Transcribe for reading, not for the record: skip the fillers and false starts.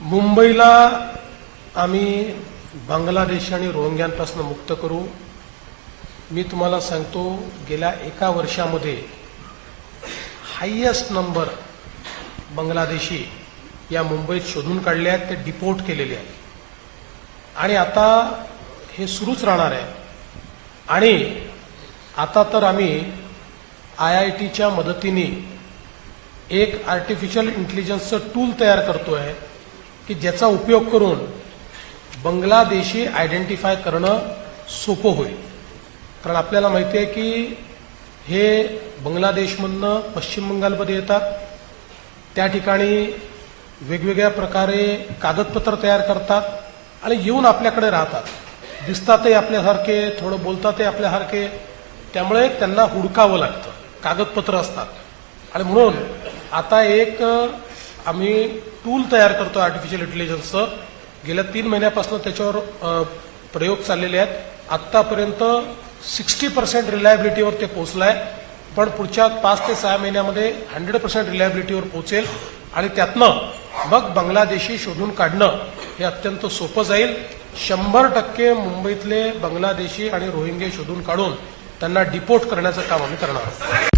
मुंबईला आम्ही बांगलादेशी आणि रोहिंग्यांपासून मुक्त करू। मी तुम्हाला सांगतो, गेल्या एका वर्षामध्ये हायेस्ट नंबर बांगलादेशी या मुंबईत शोधून काढले आहेत, ते डिपोर्ट केलेले आहेत आणि आता हे सुरूच राहणार आहे। आणि आता तर आम्ही IITच्या मदतीने एक आर्टिफिशियल इंटेलिजन्सचं टूल तयार करतोय की ज्याचा उपयोग करून बांगलादेशी आयडेंटिफाय करणं सोपं होईल। कारण आपल्याला माहिती आहे की हे बांगलादेशमधनं पश्चिम बंगालमध्ये येतात, त्या ठिकाणी वेगवेगळ्या प्रकारे कागदपत्र तयार करतात आणि येऊन आपल्याकडे राहतात। दिसतातही आपल्यासारखे, थोडं बोलतातही आपल्यासारखे, त्यामुळे त्यांना हुडकावं लागतं, कागदपत्र असतात। आणि म्हणून आता एक आम्ही टूल तयार करतो आर्टिफिशियल इंटेलिजन्सचं। गेल्या 3 महिन्यापासून त्याच्यावर प्रयोग चाललेले आहेत। आत्तापर्यंत 60% रिलायबिलिटीवर ते पोहोचलाय, पण पुढच्या 5 ते 6 महिन्यामध्ये 100% रिलायबिलिटीवर पोहोचेल आणि त्यातनं मग बांगलादेशी शोधून काढणं हे अत्यंत सोपं जाईल। 100% मुंबईतले बांगलादेशी आणि रोहिंगे शोधून काढून त्यांना डिपोर्ट करण्याचं काम आम्ही करणार आहोत।